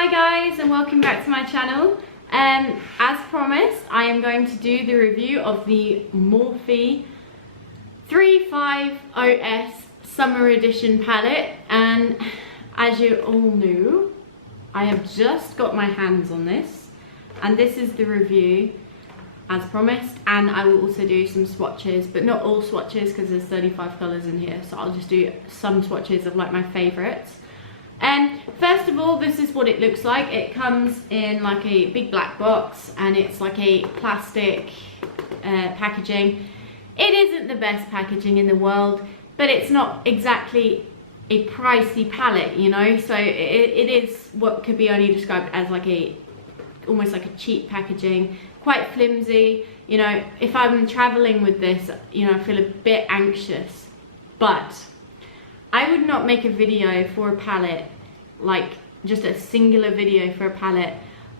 Hi guys, and welcome back to my channel. As promised, I am going to do the review of the Morphe 350S Summer Edition palette, and as you all know, I have just got my hands on this, and this is the review as promised. And I will also do some swatches, but not all swatches because there's 35 colours in here, so I'll just do some swatches of like my favourites. First of all, this is what it looks like. It comes in like a big black box, and it's like a plastic packaging. It isn't the best packaging in the world, but it's not exactly a pricey palette, you know, so it is what could be only described as like almost like a cheap packaging, quite flimsy. You know, if I'm traveling with this, you know, I feel a bit anxious, but I would not make a video for a palette, like just a singular video for a palette,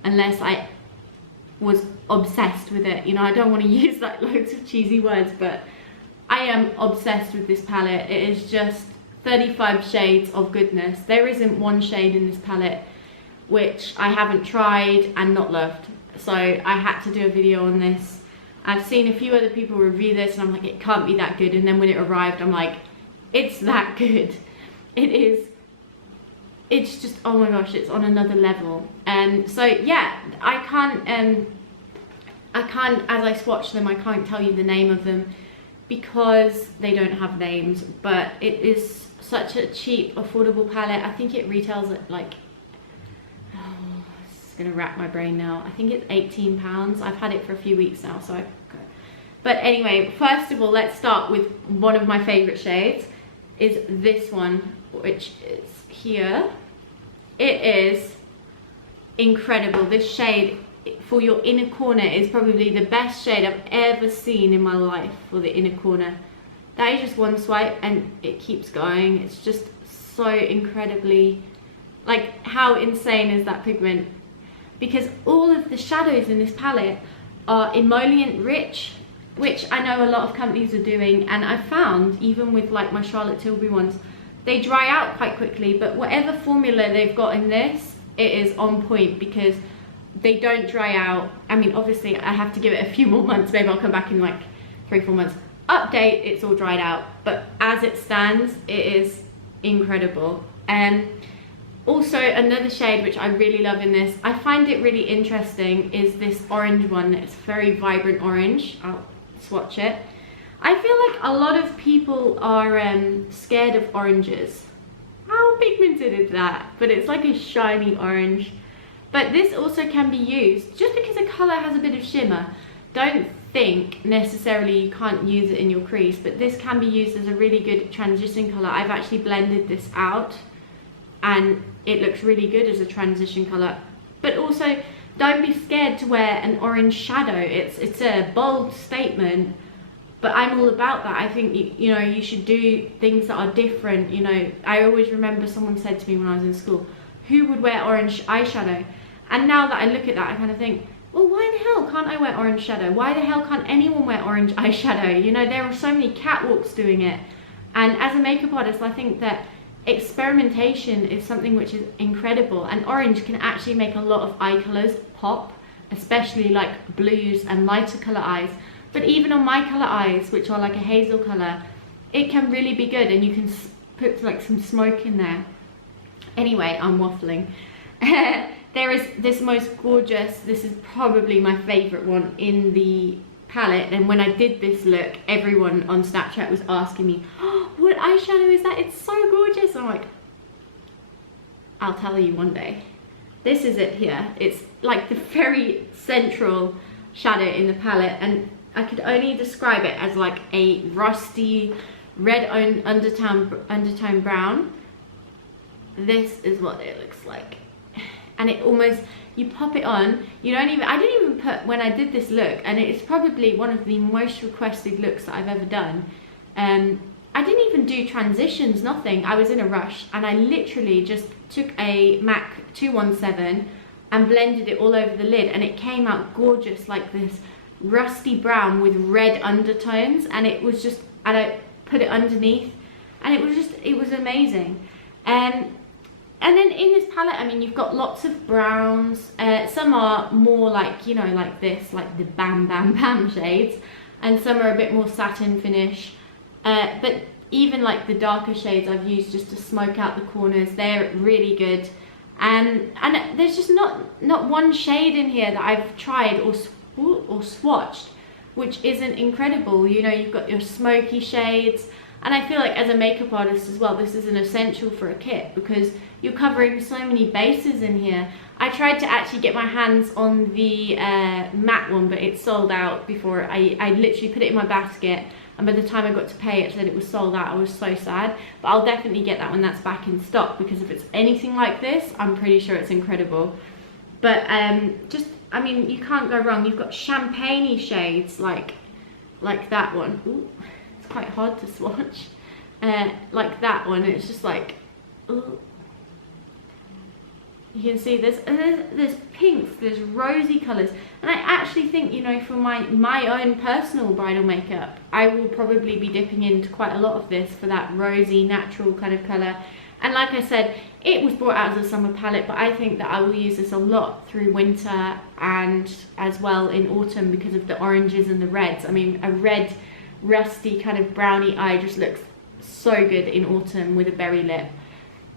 unless I was obsessed with it. You know, I don't want to use like loads of cheesy words, but I am obsessed with this palette. It is just 35 shades of goodness. There isn't one shade in this palette which I haven't tried and not loved. So I had to do a video on this. I've seen a few other people review this and I'm like, it can't be that good. And then when it arrived, I'm like, it's that good. It is. It's just, oh my gosh, it's on another level. So yeah, I can't, as I swatch them, I can't tell you the name of them because they don't have names, but it is such a cheap, affordable palette. I think it retails at like, oh, it's gonna rack my brain now. I think it's £18. I've had it for a few weeks now, so but anyway, first of all, let's start with one of my favorite shades, is this one, which is here. It is incredible. This shade for your inner corner is probably the best shade I've ever seen in my life for the inner corner. That is just one swipe and it keeps going. It's just so incredibly, like, how insane is that pigment? Because all of the shadows in this palette are emollient rich, which I know a lot of companies are doing, and I found even with like my Charlotte Tilbury ones, they dry out quite quickly, but whatever formula they've got in this, it is on point because they don't dry out. I mean, obviously I have to give it a few more months. Maybe I'll come back in like 3-4 months, update, it's all dried out, but as it stands, it is incredible. Also, another shade which I really love in this, I find it really interesting, is this orange one. It's very vibrant orange. I'll swatch it. I feel like a lot of people are scared of oranges. How pigmented is that? But it's like a shiny orange. But this also can be used, just because a colour has a bit of shimmer, don't think necessarily you can't use it in your crease, but this can be used as a really good transition colour. I've actually blended this out and it looks really good as a transition colour. But also, don't be scared to wear an orange shadow. It's a bold statement, but I'm all about that. I think, you know, you should do things that are different. You know, I always remember someone said to me when I was in school, who would wear orange eyeshadow? And now that I look at that, I kind of think, well, why the hell can't I wear orange shadow? Why the hell can't anyone wear orange eyeshadow? You know, there are so many catwalks doing it. And as a makeup artist, I think that experimentation is something which is incredible, and orange can actually make a lot of eye colours pop, especially like blues and lighter colour eyes. But even on my colour eyes, which are like a hazel colour, it can really be good, and you can put like some smoke in there. Anyway, I'm waffling. There is this most gorgeous, this is probably my favourite one in the palette, and when I did this look, everyone on Snapchat was asking me, oh, what eyeshadow is that? It's so gorgeous. I'm like, I'll tell you one day. This is it here. It's like the very central shadow in the palette, and I could only describe it as like a rusty red undertone brown. This is what it looks like. And it almost, you pop it on, you don't even, I didn't even put, when I did this look, and it's probably one of the most requested looks that I've ever done. I didn't even do transitions, nothing. I was in a rush, and I literally just took a MAC 217 and blended it all over the lid, and it came out gorgeous, like this rusty brown with red undertones, and it was just, and I put it underneath, and it was just, it was amazing. And then in this palette, I mean, you've got lots of browns. Some are more like, you know, like this, like the Bam Bam Bam shades. And some are a bit more satin finish. But even like the darker shades I've used just to smoke out the corners, they're really good. And there's just not one shade in here that I've tried or swatched which isn't incredible. You know, you've got your smoky shades. And I feel like as a makeup artist as well, this is an essential for a kit because you're covering so many bases in here. I tried to actually get my hands on the matte one, but it sold out before I literally put it in my basket. And by the time I got to pay, it said it was sold out. I was so sad. But I'll definitely get that when that's back in stock, because if it's anything like this, I'm pretty sure it's incredible. But just, I mean, you can't go wrong. You've got champagne-y shades like that one. Ooh. Quite hard to swatch, like that one. It's just like, ooh. You can see there's pinks, there's rosy colors, and I actually think, you know, for my own personal bridal makeup, I will probably be dipping into quite a lot of this for that rosy natural kind of color. And like I said, it was brought out as a summer palette, but I think that I will use this a lot through winter and as well in autumn because of the oranges and the reds. I mean, a red rusty kind of brownie eye just looks so good in autumn with a berry lip.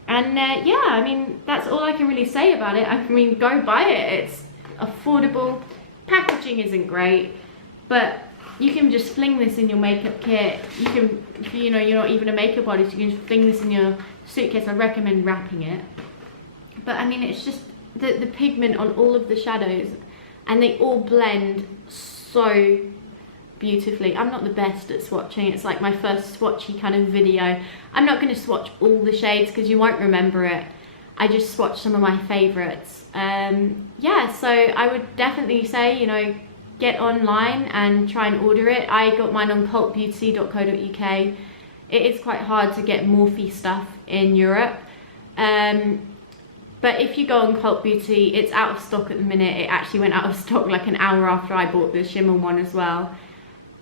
And yeah, I mean, that's all I can really say about it. I mean, go buy it. It's affordable. Packaging isn't great, but you can just fling this in your makeup kit. You can, if you know you're not even a makeup artist, you can just fling this in your suitcase. I recommend wrapping it. But I mean, it's just the pigment on all of the shadows, and they all blend so beautifully. I'm not the best at swatching. It's like my first swatchy kind of video. I'm not going to swatch all the shades because you won't remember it. I just swatched some of my favorites. Yeah, so I would definitely say, you know, get online and try and order it. I got mine on cultbeauty.co.uk. It is quite hard to get Morphe stuff in Europe. But if you go on Cult Beauty, it's out of stock at the minute. It actually went out of stock like an hour after I bought the shimmer one as well.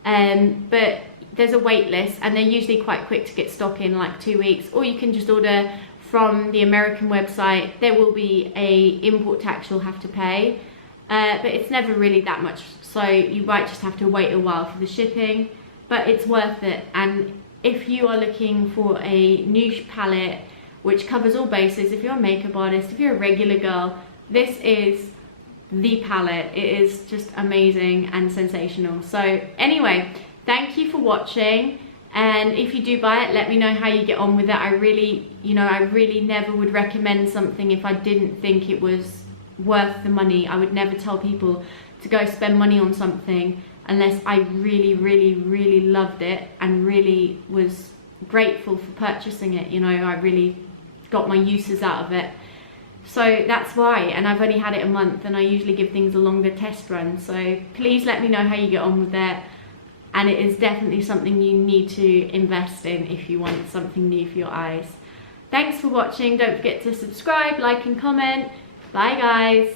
But there's a wait list, and they're usually quite quick to get stock in, like 2 weeks, or you can just order from the American website. There will be a import tax you'll have to pay, but it's never really that much, so you might just have to wait a while for the shipping, but it's worth it. And if you are looking for a niche palette which covers all bases, if you're a makeup artist, if you're a regular girl, this is the palette. It is just amazing and sensational. So anyway, thank you for watching, and if you do buy it, let me know how you get on with it. I really, you know, I really never would recommend something if I didn't think it was worth the money. I would never tell people to go spend money on something unless I really, really, really loved it and really was grateful for purchasing it. You know, I really got my uses out of it. So that's why, and I've only had it a month, and I usually give things a longer test run. So please let me know how you get on with it. And it is definitely something you need to invest in if you want something new for your eyes. Thanks for watching. Don't forget to subscribe, like and comment. Bye guys.